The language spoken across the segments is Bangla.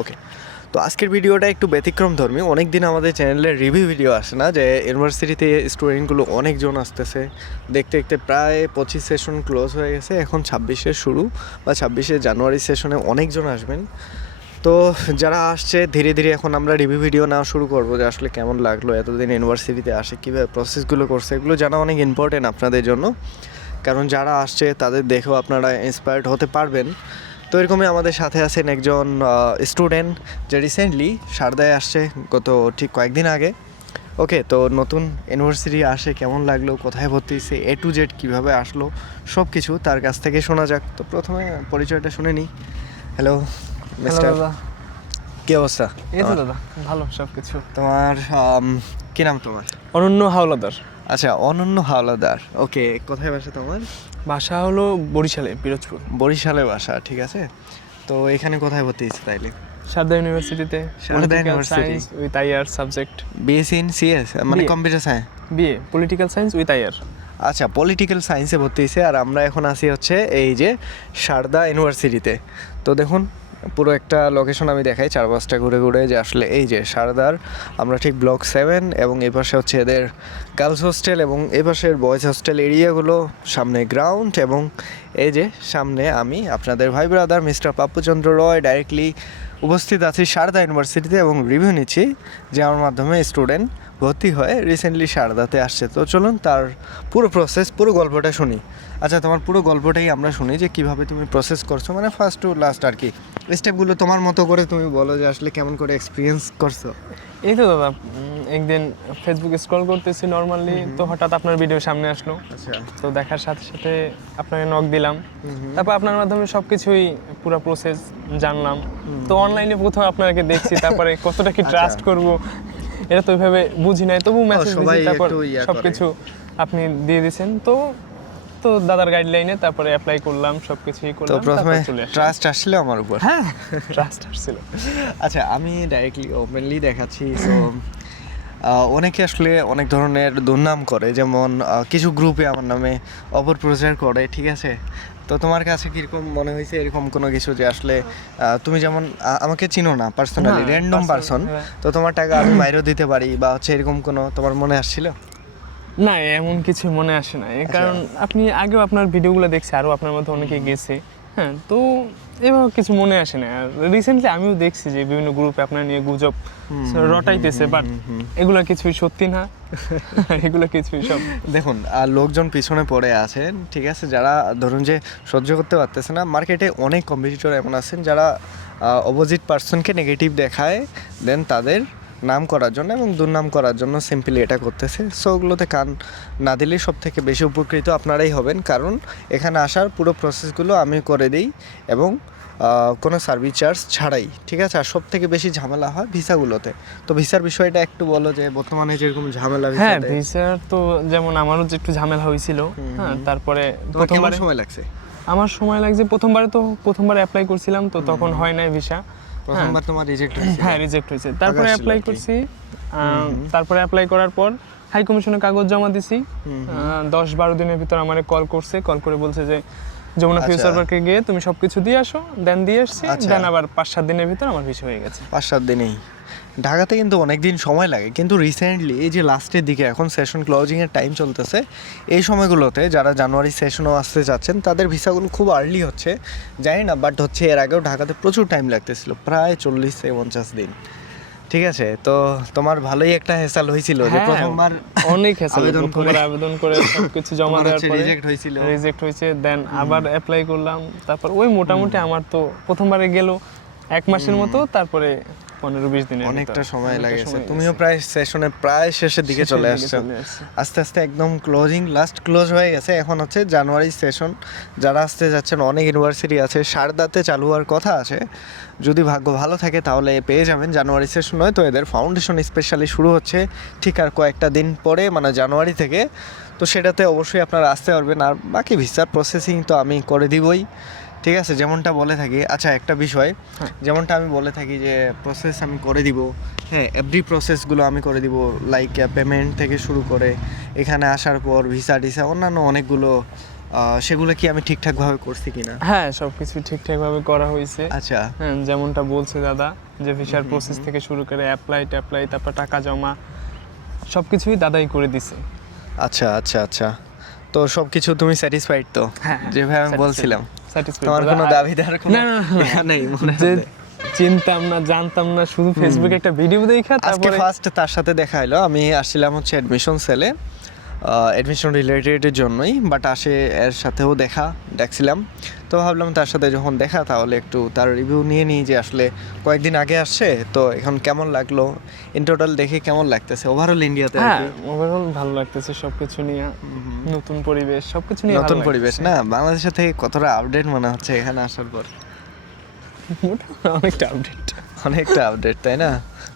ওকে তো আজকের ভিডিওটা একটু ব্যতিক্রম ধর্মী। অনেক দিন আমাদের চ্যানেলে রিভিউ ভিডিও আসে না যে ইউনিভার্সিটিতে স্টুডেন্টগুলো অনেকজন আসতেছে। দেখতে দেখতে প্রায় পঁচিশ সেশন ক্লোজ হয়ে গেছে। এখন ছাব্বিশের শুরু বা ছাব্বিশে জানুয়ারি সেশনে অনেকজন আসবেন। তো যারা আসছে, ধীরে ধীরে এখন আমরা রিভিউ ভিডিও নেওয়া শুরু করব যে আসলে কেমন লাগল, এতদিন ইউনিভার্সিটিতে আসে, কীভাবে প্রসেসগুলো করছে, এগুলো জানা অনেক ইম্পর্টেন্ট আপনাদের জন্য। কারণ যারা আসছে, তাদের দেখেও আপনারা ইন্সপায়ার্ড হতে পারবেন। তো এরকমই আমাদের সাথে আছেন একজন স্টুডেন্ট যে রিসেন্টলি সারদায় আসছে গত ঠিক কয়েকদিন আগে। ওকে তো নতুন ইউনিভার্সিটি আসে কেমন লাগল কোথায় ভর্তি হয়েছে এ টু জেড কীভাবে আসলো সব কিছু তার কাছ থেকে শোনা যাক। তো প্রথমে পরিচয়টা শুনে নিই। হ্যালো মিস্টার দাদা। কি অবস্থা? এই তো দাদা ভালো সব কিছু তোমার কি নাম তোমার? অনন্য হাওলাদার। আচ্ছা অনন্য হাওলাদার। ওকে কোথায় বাসা তোমার? বাসা হলো বরিশালে পিরোজপুর। বরিশালে বাসা ঠিক আছে? তো এখানে কোথায় ভর্তি হয়েছে তাইলে? সারদা ইউনিভার্সিটিতে Sharda university. With IR subject BSc in CS মানে computer science BA political science with IR আচ্ছা পলিটিক্যাল সায়েন্সে ভর্তি হয়েছে আর আমরা এখন আসি হচ্ছে এই যে সারদা ইউনিভার্সিটিতে। তো দেখুন পুরো একটা লোকেশন আমি দেখাই, চার পাঁচটা ঘুরে ঘুরে যে আসলে এই যে সারদার, আমরা ঠিক ব্লক সেভেন এবং এই পাশে হচ্ছে এদের গার্লস হোস্টেল এবং এই পাশের বয়েজ হোস্টেল এরিয়াগুলো সামনে গ্রাউন্ড এবং এই যে সামনে আমি আপনাদের ভাই brother mister Pappuchandra Roy directly উপস্থিত আছি সারদা ইউনিভার্সিটিতে এবং রিভিউ নিচ্ছি যে আমার মাধ্যমে স্টুডেন্ট ভর্তি হয়ে রিসেন্টলি সারদাতে আসছে। তো চলুন তার পুরো প্রসেস পুরো গল্পটা শুনি। আচ্ছা তোমার পুরো গল্পটাই আমরা শুনি যে কীভাবে তুমি প্রসেস করছ মানে ফার্স্ট টু লাস্ট আর কি। স্টেপগুলো তোমার মতো করে তুমি বলো যে আসলে কেমন করে এক্সপিরিয়েন্স করছ। এই তো দাদা একদিন ফেসবুকে স্ক্রল করতেছি নর্মালি তো হঠাৎ আপনার ভিডিও সামনে আসলো। আচ্ছা। তো দেখার সাথে সাথে আপনাকে নক দিলাম। তারপর আপনার মাধ্যমে সবকিছুই পুরো প্রসেস জানলাম। তো অনলাইনে প্রথমে আপনাকে দেখছি তারপরে কতটা কি আচ্ছা। ট্রাস্ট করব এটা তো ওইভাবে বুঝি নাই তবু মেসেজ দিয়েছি তারপর সবকিছু আপনি দিয়ে দিয়েছেন তো তো দাদার গাইডলাইনে তারপরে অ্যাপ্লাই করলাম সবকিছুই তো করলাম প্রথমে চলে আসলাম। ট্রাস্ট আসলে আমার উপর? হ্যাঁ ট্রাস্ট আসছিল। আচ্ছা আমি ডাইরেক্টলি ওপেনলি দেখাচ্ছি। সো অনেকে আসলে অনেক ধরনের দুর্নাম করে যেমন কিছু গ্রুপে আমার নামে অপপ্রচার করে ঠিক আছে? তো তোমার কাছে কীরকম মনে হয়েছে এরকম কোনো কিছু যে আসলে তুমি যেমন আমাকে চিনো না পার্সোনালি র্যান্ডম পার্সন। তো তোমার টাকা আমি বাইরেও দিতে পারি বা হচ্ছে এরকম কোনো তোমার মনে আসছিল না এমন কিছু মনে আসে না আচ্ছা। কারণ আপনি আগেও আপনার ভিডিওগুলো দেখছি আরও আপনার মধ্যে অনেকে গেছে হ্যাঁ তো এভাবে কিছু মনে আসে না আর রিসেন্টলি আমিও দেখছি যে বিভিন্ন গ্রুপে আপনার নিয়ে গুজব রটাইতেছে বাট এগুলো কিছুই সত্যি না। এগুলো কিছুই সব দেখুন আর লোকজন পিছনে পড়ে আছেন ঠিক আছে? যারা ধরুন যে সহ্য করতে পারতেছে না মার্কেটে অনেক কম্পিটিটর এমন আছেন যারা অপোজিট পার্সনকে নেগেটিভ দেখায় দেন তাদের নাম করার জন্য এবং দুর্নাম করার জন্য সিম্পলি এটা করতেছে। সো ওগুলোতে কান না দিলে সব থেকে বেশি উপকৃত আপনারাই হবেন। কারণ এখানে আসার পুরো প্রসেসগুলো আমি করে দিই এবং কোনো সার্ভিস চার্জ ছাড়াই ঠিক আছে? আর সব থেকে বেশি ঝামেলা হয় ভিসাগুলোতে। তো ভিসার বিষয়টা একটু বলো যে বর্তমানে যেরকম ঝামেলা হ্যাঁ ভিসার তো যেমন আমারও যে একটু ঝামেলা হয়েছিল হ্যাঁ তারপরে তোমার সময় লাগছে? আমার সময় লাগছে প্রথমবারে তো প্রথমবার অ্যাপ্লাই করছিলাম তো তখন হয় নাই ভিসা। প্রথমবার তোমার রিজেক্ট হয়েছে। হ্যাঁ রিজেক্ট হয়েছে। তারপরে অ্যাপ্লাই করছি তারপরে অ্যাপ্লাই করার পর হাই কমিশনে কাগজ জমা দিছি। দশ বারো দিনের ভিতর আমার কল করছে কল করে বলছে যে যমুনা আচ্ছা। ফিউচার পার্কে গিয়ে তুমি সবকিছু দিয়ে আসো দেন দিয়ে আসছি। আচ্ছা। দেন আবার পাঁচ সাত দিনের ভিতর আমার ভিসা হয়ে গেছে। পাঁচ সাত দিনেই। ঢাকাতে কিন্তু অনেক দিন সময় লাগে কিন্তু রিসেন্টলি এই যে লাস্টের দিকে এখন সেশন ক্লোজিংয়ের টাইম চলতেছে এই সময়গুলোতে যারা জানুয়ারি সেশনও আসতে যাচ্ছেন তাদের ভিসাগুলো খুব আর্লি হচ্ছে। জানি না বাট হচ্ছে এর আগেও ঢাকাতে প্রচুর টাইম লাগতেছিল প্রায় চল্লিশ থেকে পঞ্চাশ দিন। ঠিক আছে? তো তোমার ভালোই একটা হেসাল হয়েছিল যে হ্যাঁ, প্রথমবার অনেক হেসাল আবেদন প্রথমবার করে- আবেদন করে সবকিছু জমা দেওয়ার পরে রিজেক্ট হয়েছিল। রিজেক্ট হয়েছে দেন আবার অ্যাপ্লাই করলাম। তারপর ওই মোটামুটি আমার তো প্রথমবারে গেল এক মাসের মতো তারপরে পনেরো বিশ দিনের অনেকটা সময় লাগেছে তুমিও প্রায় সেশনে প্রায় শেষের দিকে চলে আসছো। আস্তে আস্তে একদম ক্লোজিং লাস্ট ক্লোজ হয়ে গেছে। এখন হচ্ছে জানুয়ারি সেশন যারা আসতে যাচ্ছেন অনেক ইউনিভার্সিটি আছে। সারদাতে চালু হওয়ার কথা আছে। যদি ভাগ্য ভালো থাকে তাহলে পেয়ে যাবেন। জানুয়ারি সেশন নয় তো এদের ফাউন্ডেশন স্পেশালি শুরু হচ্ছে ঠিক আর কয়েকটা দিন পরে মানে জানুয়ারি থেকে। তো সেটাতে অবশ্যই আপনারা আসতে পারবেন। আর বাকি ভিসার প্রসেসিং তো আমি করে দিবই। ঠিক আছে যেমনটা বলে থাকি আচ্ছা একটা বিষয় যেমনটা আমি বলে থাকি যে প্রসেস আমি করে দিব হ্যাঁ এভরি প্রসেসগুলো আমি করে দিব লাইক পেমেন্ট থেকে শুরু করে এখানে আসার পর ভিসা টিসা অন্যান্য অনেকগুলো সেগুলো কি আমি ঠিকঠাকভাবে করছি কিনা? হ্যাঁ সব কিছু ঠিকঠাকভাবে করা হয়েছে। আচ্ছা। হ্যাঁ যেমনটা বলছে দাদা যে ভিসার প্রসেস থেকে শুরু করে অ্যাপ্লাই ট্যাপ্লাই তারপর টাকা জমা সব কিছুই দাদাই করে দিছে। আচ্ছা আচ্ছা আচ্ছা। তো সব কিছু তুমি স্যাটিসফাইড তো? হ্যাঁ, যেভাবে আমি বলছিলাম। স্যাটিসফাইড তোমার কোনো দাবিদার কোনো না, নেই মনে চিনতাম না জানতাম না শুধু ফেসবুকে একটা ভিডিও দেখা তারপরে ফার্স্ট তার সাথে দেখা হলো আমি আসছিলাম হচ্ছে অ্যাডমিশন সেলে অ্যাডমিশন রিলেটেডের জন্যই বাট আসে এর সাথেও দেখা দেখছিলাম। তো ভাবলাম তার সাথে যখন দেখা তাহলে একটু তার রিভিউ নিয়ে নিই যে আসলে কয়েকদিন আগে আসছে তো এখন কেমন লাগল? ইন টোটাল দেখে কেমন লাগতেছে? ওভারঅল ইন্ডিয়াতে হ্যাঁ ওভারঅল ভালো লাগতেছে সবকিছু নিয়ে। নতুন পরিবেশ সবকিছু নিয়ে নতুন পরিবেশ না? বাংলাদেশের থেকে কতটা আপডেট মনে হচ্ছে এখানে আসার পর? অনেকটা আপডেট অনেকটা আপডেট তাই না?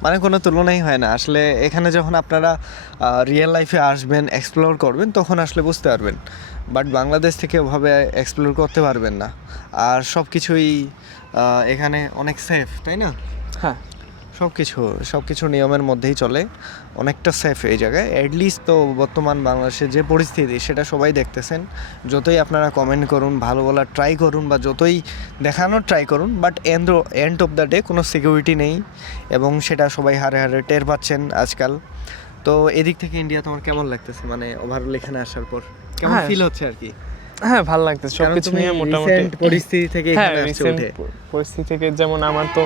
মানে কোনো তুলনাই হয় না। আসলে এখানে যখন আপনারা রিয়েল লাইফে আসবেন এক্সপ্লোর করবেন, তখন আসলে বুঝতে পারবেন। বাট বাংলাদেশ থেকে ওভাবে এক্সপ্লোর করতে পারবেন না। আর সব কিছুই এখানে অনেক সেফ তাই না? হ্যাঁ। সব কিছু সব কিছু নিয়মের মধ্যেই চলে। অনেকটা সেফ এই জায়গায়। অ্যাটলিস্ট তো বর্তমান বাংলাদেশের যে পরিস্থিতি সেটা সবাই দেখতেছেন। যতই আপনারা কমেন্ট করুন ভালো বলার ট্রাই করুন বা যতই দেখানোর ট্রাই করুন but end end of the day কোনো সিকিউরিটি নেই এবং সেটা সবাই হারে হারে টের পাচ্ছেন আজকাল। তো এদিক থেকে ইন্ডিয়া তোমার কেমন লাগতেছে? মানে ওভারঅল এখানে আসার পর কেমন হ্যাঁ, ফিল হচ্ছে আর কি? হ্যাঁ ভালো লাগতেছে। সবকিছু নিয়ে মোটামুটি পরিস্থিতি থেকে হ্যাঁ এখানে আসছে পরিস্থিতি থেকে যেমন আমার তো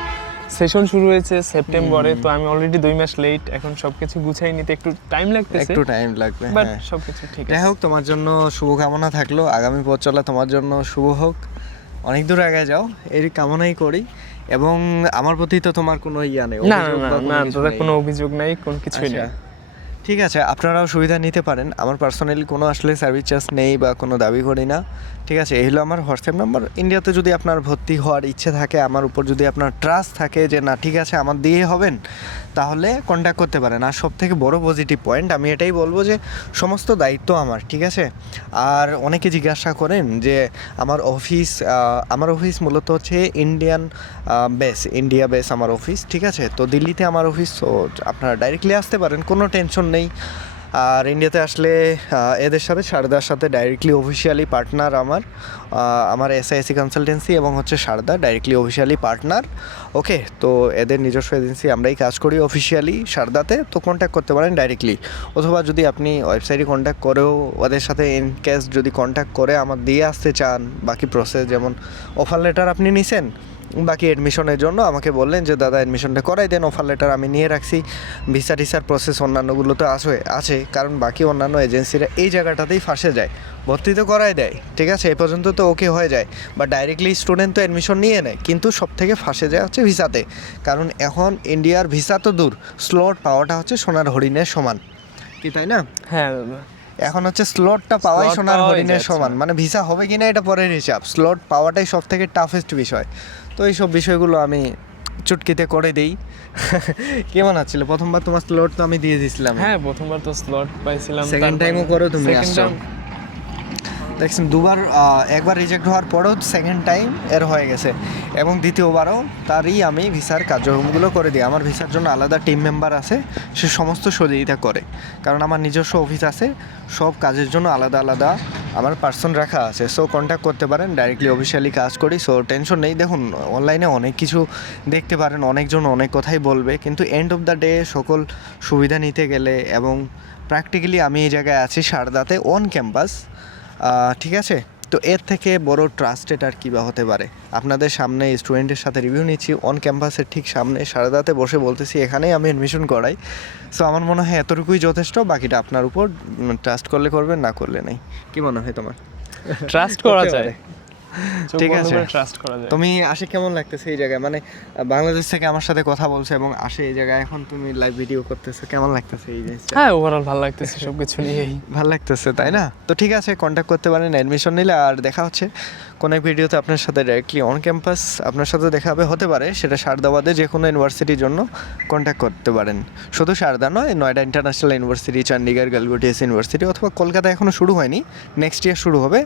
সেশন শুরু হয়েছে সেপ্টেম্বরে তো আমি অলরেডি দুই মাস লেট এখন সবকিছু গুছাই নিতে একটু টাইম লাগতেছে। একটু টাইম লাগবে বাট হ্যাঁ। সবকিছু ঠিক যাই আছে। হোক তোমার জন্য শুভকামনা থাকল। আগামী পথ চলা তোমার জন্য শুভ হোক। অনেক দূর আগে যাও এর কামনাই করি। এবং আমার প্রতি তো তোমার কোনো ইয়া নেই না না না তোমার। কোনো অভিযোগ নাই কোন কিছুই নেই। আচ্ছা। ঠিক আছে, আপনারাও সুবিধা নিতে পারেন। আমার পার্সোনালি কোনো আসলে সার্ভিস চার্জ নেই বা কোনো দাবি করি না। ঠিক আছে, এই হলো আমার হোয়াটসঅ্যাপ নাম্বার ইন্ডিয়াতে যদি আপনার ভর্তি হওয়ার ইচ্ছে থাকে, আমার উপর যদি আপনার ট্রাস্ট থাকে যে, না, ঠিক আছে, আমার দিয়ে হবেন, তাহলে কন্ট্যাক্ট করতে পারেন। আর সব থেকে বড় পজিটিভ পয়েন্ট আমি এটাই বলব যে, সমস্ত দায়িত্ব আমার, ঠিক আছে? আর অনেকে জিজ্ঞাসা করেন যে, আমার অফিস আমার অফিস মূলত হচ্ছে ইন্ডিয়ান বেস ইন্ডিয়া বেস আমার অফিস ঠিক আছে? তো দিল্লিতে আমার অফিস তো আপনারা ডাইরেক্টলি আসতে পারেন, কোনো টেনশন নেই। আর ইন্ডিয়াতে আসলে এদের সাথে, সারদার সাথে ডাইরেক্টলি অফিসিয়ালি পার্টনার আমার। আমার এসআইসি কনসালটেন্সি এবং হচ্ছে Sharda directly officially partner okay তো এদের নিজস্ব এজেন্সি আমরাই কাজ করি অফিসিয়ালি সারদাতে। তো কন্ট্যাক্ট করতে পারেন ডাইরেক্টলি অথবা যদি আপনি ওয়েবসাইটে কন্ট্যাক্ট করেও ওদের সাথে ইন কেস যদি কন্ট্যাক্ট করে আমার দিয়ে আসতে চান, বাকি প্রসেস যেমন অফার লেটার আপনি নিছেন বাকি অ্যাডমিশনের জন্য আমাকে বললেন যে, দাদা অ্যাডমিশনটা করাই দেন অফার লেটার আমি নিয়ে রাখছি। ভিসা টিসার প্রসেস অন্যান্যগুলো তো আছে। আছে কারণ বাকি অন্যান্য এজেন্সিরা এই জায়গাটাতেই ফাঁসে যায়। ভর্তি তো করাই দেয়, ঠিক আছে? এ পর্যন্ত তো ওকে হয়ে যায়। বা ডাইরেক্টলি স্টুডেন্ট তো অ্যাডমিশন নিয়ে নেয়। কিন্তু সব থেকে ফাঁসে যায় হচ্ছে ভিসাতে কারণ এখন ইন্ডিয়ার ভিসা তো দূর। স্লট পাওয়াটা হচ্ছে সোনার হরিণের সমান। কি, তাই না? হ্যাঁ এখন হচ্ছে স্লটটা পাওয়াই সোনার হরিণের সমান। মানে ভিসা হবে কিনা এটা পরের হিসাব। স্লট পাওয়াটাই সব থেকে টাফেস্ট বিষয়। তো এইসব বিষয়গুলো আমি চুটকিতে করে দেই। কেমন আছিল? প্রথমবার তোমার স্লট তো আমি দিয়ে দিয়েছিলাম হ্যাঁ প্রথমবার তো স্লট পাইছিলাম। সেকেন্ড টাইমও করো তুমি আসছো। দেখছেন, দুবার একবার রিজেক্ট হওয়ার পরেও সেকেন্ড টাইম এর হয়ে গেছে। এবং দ্বিতীয়বারও তারই আমি ভিসার কার্যক্রমগুলো করে দিই। আমার ভিসার জন্য আলাদা টিম মেম্বার আছে, সে সমস্ত সহযোগিতা করে। কারণ আমার নিজস্ব অফিস আছে, সব কাজের জন্য আলাদা আলাদা আমার পার্সন রাখা আছে। সো কন্ট্যাক্ট করতে পারেন ডাইরেক্টলি অফিসিয়ালি কাজ করি সো টেনশন নেই। দেখুন অনলাইনে অনেক কিছু দেখতে পারেন, অনেকজন অনেক কথাই বলবে। কিন্তু এন্ড অফ দ্য ডে সকল সুবিধা নিতে গেলে এবং প্র্যাকটিক্যালি আমি এই জায়গায় আছি, সারদাতে অন ক্যাম্পাস ঠিক আছে? তো এর থেকে বড় ট্রাস্টেড আর কী বা হতে পারে? আপনাদের সামনে স্টুডেন্টের সাথে রিভিউ নিচ্ছি অন ক্যাম্পাসের ঠিক সামনে সারাদাতে বসে বলতেছি এখানেই আমি অ্যাডমিশন করাই। সো আমার মনে হয় এতটুকুই যথেষ্ট বাকিটা আপনার উপর ট্রাস্ট করলে করবেন না করলে নেই। কী মনে হয় তোমার? ট্রাস্ট করা যায়। ঠিক আছে। ট্রাস্ট করা যায়। তুমি আসে কেমন লাগতেছে এই জায়গায়? মানে বাংলাদেশ থেকে আমার সাথে কথা বলছো এবং আসে এই জায়গায়। এখন তুমি লাইভ ভিডিও করতেছো কেমন লাগতেছে এই জিনিসটা? হ্যাঁ ওভারঅল ভালো লাগতেছে সবকিছু নিয়েই। ভালো লাগতেছে তাই না? তো ঠিক আছে কন্ট্যাক্ট করতে পারেন অ্যাডমিশন নিলে আর দেখা হচ্ছে। কোনো এক ভিডিওতে আপনার সাথে ডাইরেক্টলি অন ক্যাম্পাস আপনার সাথে দেখা হবে, হতে পারে সেটা সারদাবাদে যে কোনো ইউনিভার্সিটির জন্য কন্ট্যাক্ট করতে পারেন। শুধু সারদা নয়, Noida international university Chandigarh Galgotias university অথবা কলকাতা এখনও শুরু হয়নি নেক্সট ইয়ার শুরু হবে।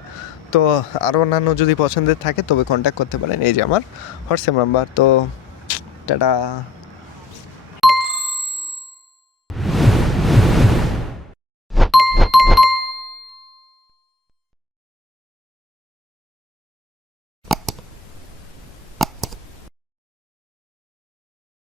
তো আরও অন্যান্য যদি পছন্দের থাকে তবে কন্ট্যাক্ট করতে পারেন। এই যে আমার হোয়াটসঅ্যাপ নাম্বার তো টাটা।